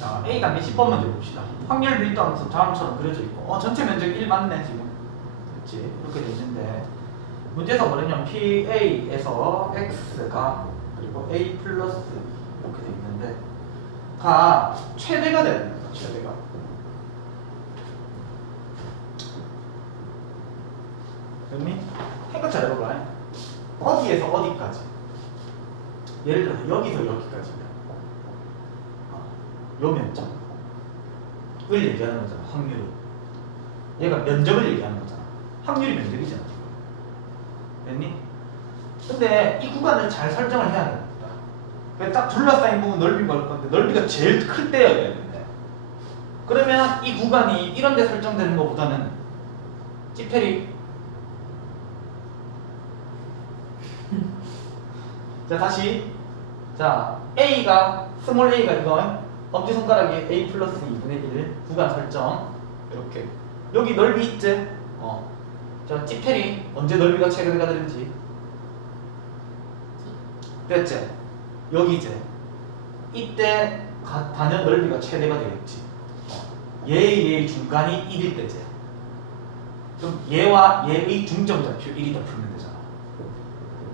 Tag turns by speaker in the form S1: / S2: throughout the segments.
S1: 자, A 단계 10번 문제 봅시다. 확률 밀도 함수 다음처럼 그려져 있고, 어, 전체 면적 1 맞네, 지금. 그렇지? 이렇게 돼 있는데, 문제에서 뭐랬냐면, PA에서 X가, 그리고 A 플러스 이렇게 돼 있는데, 다 최대가 돼야 됩니다, 최대가. 됐니? 생각 잘 해봐봐. 어디에서 어디까지? 예를 들어서 여기서 여기까지면 어, 요 면적을 얘기하는 거잖아 확률을. 얘가 면적을 얘기하는 거잖아. 확률이 면적이잖아. 됐니? 근데 이 구간을 잘 설정을 해야 됩니다 그딱 둘러싸인 부분 넓이가 올 건데 넓이가 제일 클 때여야 되는데. 그러면 이 구간이 이런 데 설정되는 것보다는 찌페리. 자 다시. 자 A가 스몰 A가 이거 엄지손가락에 A 플러스 2분의 1 구간 설정 이렇게 여기 넓이 있지? 어. 자 찌페리 언제 넓이가 최대가 되는지 됐지? 여기 이제 이때 가- 단연 넓이가 최대가 되겠지 어. 얘의 얘의 중간이 1일 때지 그럼 얘와 얘의 중점좌표 1이 더 풀면 되잖아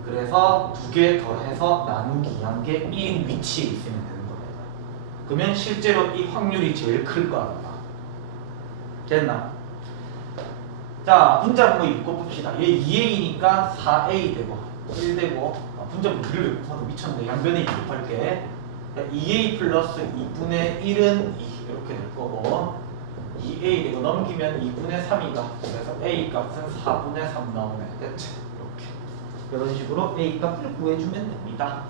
S1: 그래서 두 개 더해서 나누기 한 게 1인 위치에 있으면 겁니다. 그러면 실제로 이 확률이 제일 클 거랍니다. 됐나? 자, 분자분모 읽고 봅시다. 얘 2a니까 4a 되고 1 되고 아, 분자분모 그리를 곱하고 미쳤네. 양변에 2 곱할게. 2a 플러스 2분의 1은 2 이렇게 될 거고 2a 되고 넘기면 2분의 3이가 그래서 a 값은 4분의 3 나오네. 됐지? 이렇게. 이런 식으로 A 값을 구해주면 됩니다.